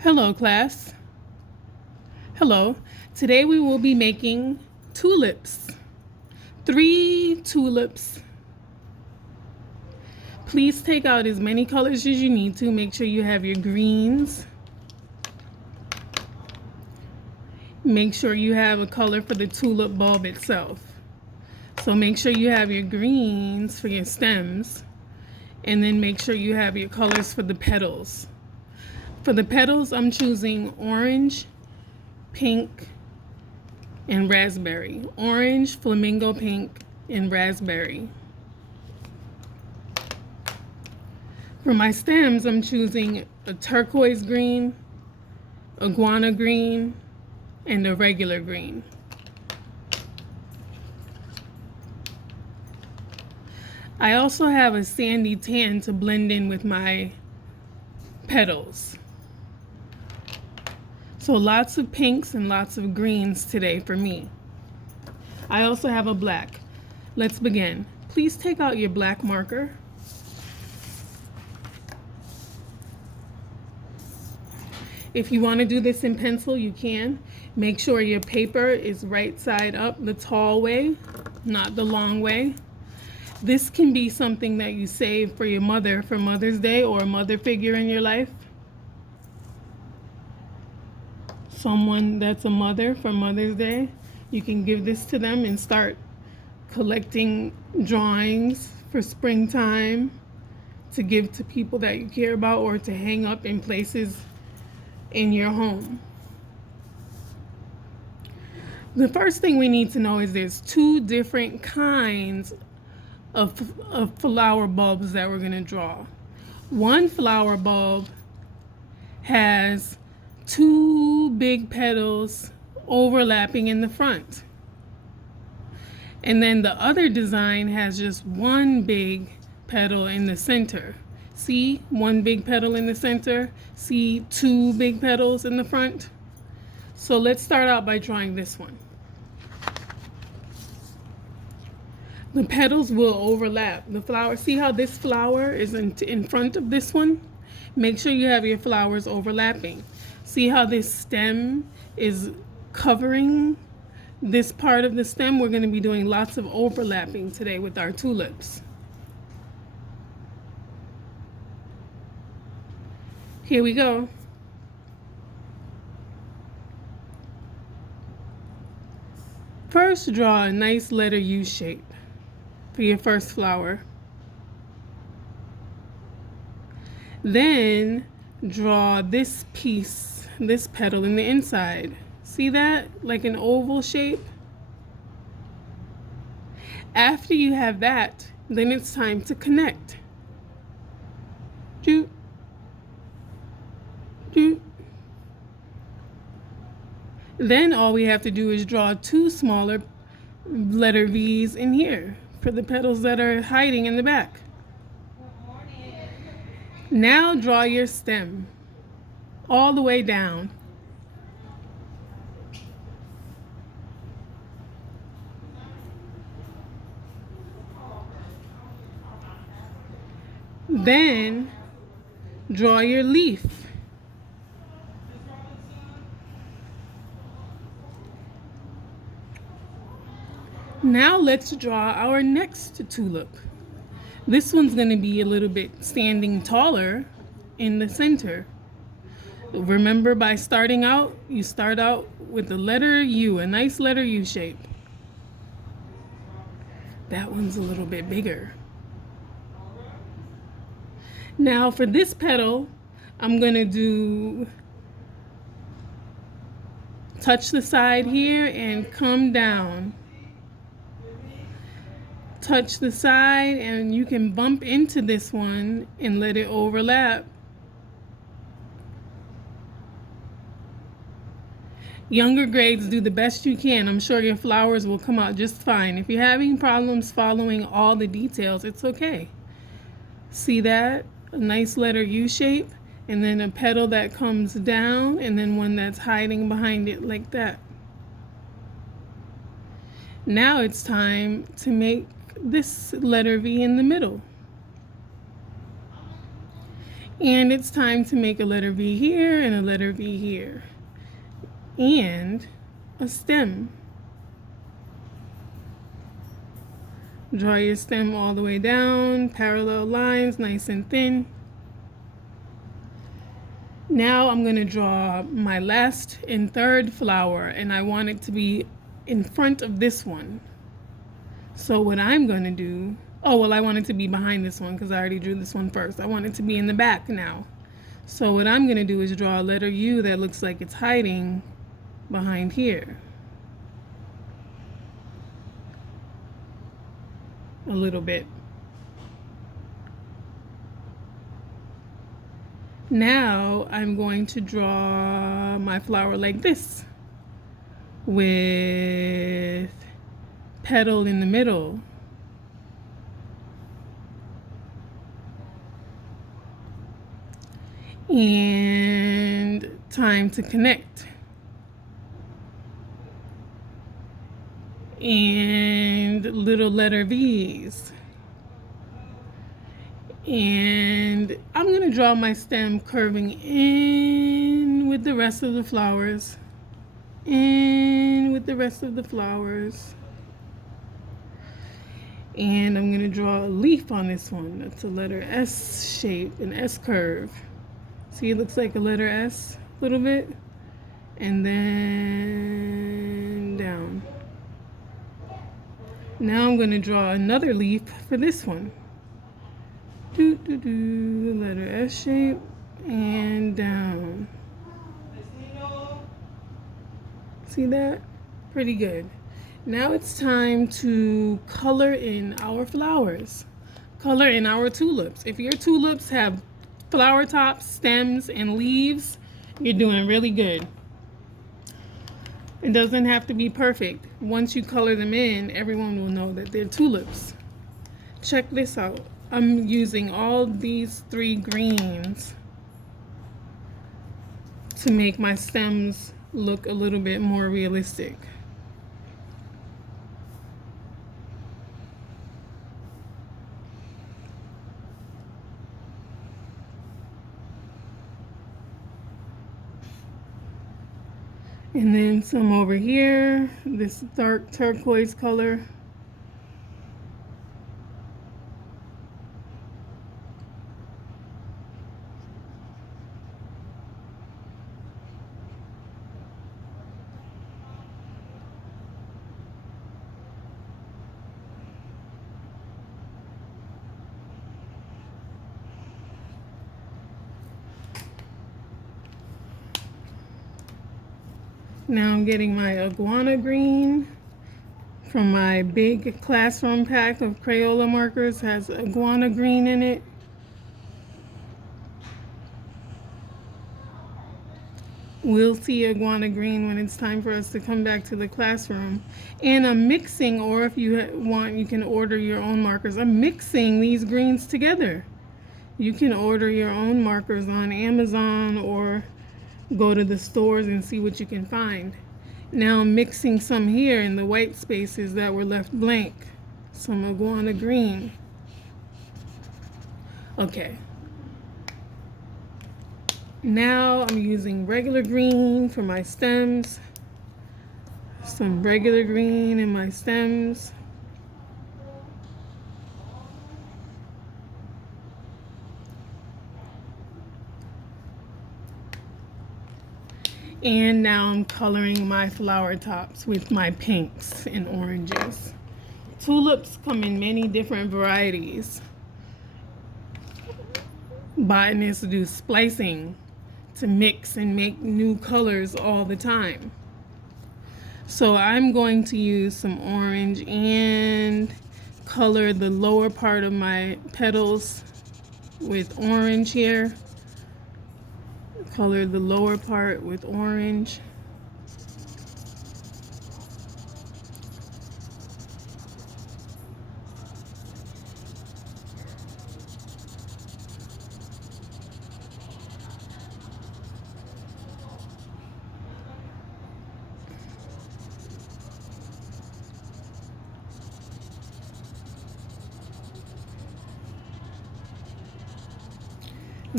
Hello, class. Hello. Today we will be making tulips. 3 tulips. Please take out as many colors as you need to. Make sure you have your greens. Make sure you have a color for the tulip bulb itself. So make sure you have your greens for your stems, and then make sure you have your colors for the petals. For the petals, I'm choosing orange, pink, and raspberry. Orange, flamingo pink, and raspberry. For my stems, I'm choosing a turquoise green, iguana green, and a regular green. I also have a sandy tan to blend in with my petals. So lots of pinks and lots of greens today for me. I also have a black. Let's begin. Please take out your black marker. If you want to do this in pencil, you can. Make sure your paper is right side up, the tall way, not the long way. This can be something that you save for your mother for Mother's Day, or a mother figure in your life. Someone that's a mother for Mother's Day. You can give this to them and start collecting drawings for springtime to give to people that you care about, or to hang up in places in your home. The first thing we need to know is there's 2 different kinds of flower bulbs that we're going to draw. One flower bulb has 2 big petals overlapping in the front. And then the other design has just 1 big petal in the center. See, 1 big petal in the center. See, 2 big petals in the front. So let's start out by drawing this one. The petals will overlap. The flower, see how this flower is in front of this one? Make sure you have your flowers overlapping. See how this stem is covering this part of the stem? We're going to be doing lots of overlapping today with our tulips. Here we go. First, draw a nice letter U shape for your first flower. Then draw this piece, this petal in the inside. See that? Like an oval shape. After you have that, then it's time to connect. Doot. Doot. Then all we have to do is draw 2 smaller letter V's in here for the petals that are hiding in the back. Now draw your stem all the way down. Then draw your leaf. Now let's draw our next tulip. This one's going to be a little bit standing taller in the center. Remember, by starting out, you start out with the letter U, a nice letter U shape. That one's a little bit bigger. Now for this petal, I'm going to touch the side here and come down. Touch the side, and you can bump into this one and let it overlap. Younger grades, do the best you can. I'm sure your flowers will come out just fine. If you're having problems following all the details, it's okay. See that? A nice letter U shape, and then a petal that comes down, and then one that's hiding behind it like that. Now it's time to make this letter V in the middle. And it's time to make a letter V here and a letter V here. And a stem. Draw your stem all the way down, parallel lines, nice and thin. Now I'm going to draw my last and third flower, and I want it to be in front of this one. So what I'm going to do, oh, well, I want it to be behind this one because I already drew this one first. I want it to be in the back now. So what I'm going to do is draw a letter U that looks like it's hiding behind here. A little bit. Now I'm going to draw my flower like this, with petal in the middle. And time to connect. And little letter V's. And I'm going to draw my stem curving in with the rest of the flowers. In with the rest of the flowers. And I'm going to draw a leaf on this one. That's a letter S shape, an S curve. See, it looks like a letter S a little bit. And then down. Now I'm going to draw another leaf for this one. Letter S shape and down. See that? Pretty good. Now it's time to color in our flowers. Color in our tulips. If your tulips have flower tops, stems, and leaves, you're doing really good. It doesn't have to be perfect. Once you color them in, everyone will know that they're tulips. Check this out. I'm using all these 3 greens to make my stems look a little bit more realistic. And then some over here, this dark turquoise color. Now I'm getting my iguana green from my big classroom pack of Crayola markers. Has iguana green in it. We'll see iguana green when it's time for us to come back to the classroom. And I'm mixing, or if you want, you can order your own markers. I'm mixing these greens together. You can order your own markers on Amazon or go to the stores and see what you can find. Now I'm mixing some here in the white spaces that were left blank. Some iguana green. Okay. Now I'm using regular green for my stems. Some regular green in my stems. And now I'm coloring my flower tops with my pinks and oranges. Tulips come in many different varieties. Botanists do splicing to mix and make new colors all the time. So I'm going to use some orange and color the lower part of my petals with orange here. Color the lower part with orange.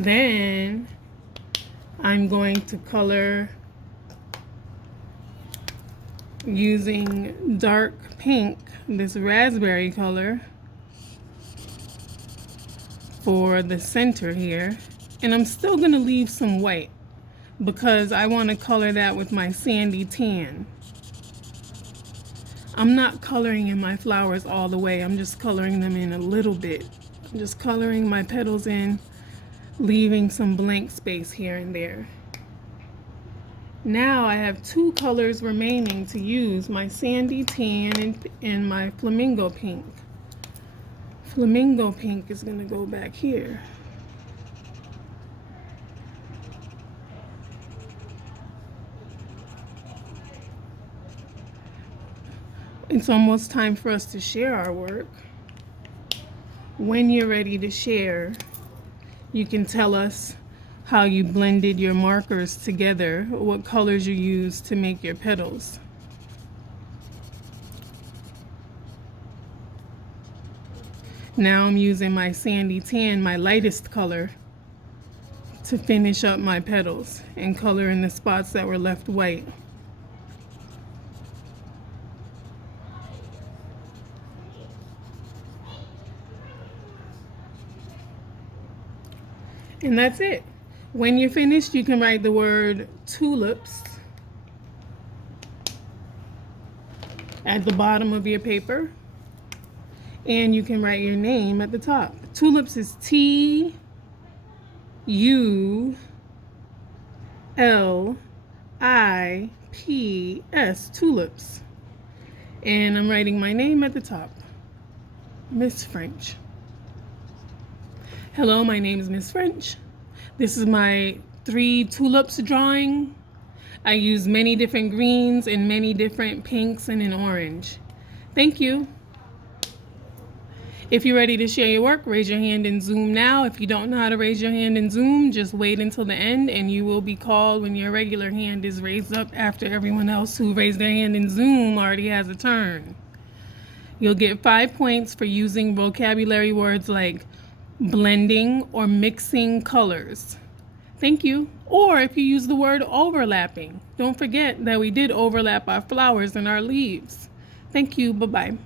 Then I'm going to color using dark pink, this raspberry color, for the center here. And I'm still going to leave some white because I want to color that with my sandy tan. I'm not coloring in my flowers all the way. I'm just coloring them in a little bit. I'm just coloring my petals in, leaving some blank space here and there. Now I have two colors remaining to use, my sandy tan and my flamingo pink. Flamingo pink is going to go back here. It's almost time for us to share our work. When you're ready to share, you can tell us how you blended your markers together, what colors you used to make your petals. Now I'm using my sandy tan, my lightest color, to finish up my petals and color in the spots that were left white. And that's it. When you're finished, you can write the word tulips at the bottom of your paper, and you can write your name at the top. Tulips is T-U-L-I-P-S, tulips. And I'm writing my name at the top, Miss French. Hello, my name is Miss French. This is my 3 tulips drawing. I use many different greens and many different pinks and an orange. Thank you. If you're ready to share your work, raise your hand in Zoom now. If you don't know how to raise your hand in Zoom, just wait until the end and you will be called when your regular hand is raised up after everyone else who raised their hand in Zoom already has a turn. You'll get 5 points for using vocabulary words like blending or mixing colors. Thank you. Or if you use the word overlapping. Don't forget that we did overlap our flowers and our leaves. Thank you. Bye-bye.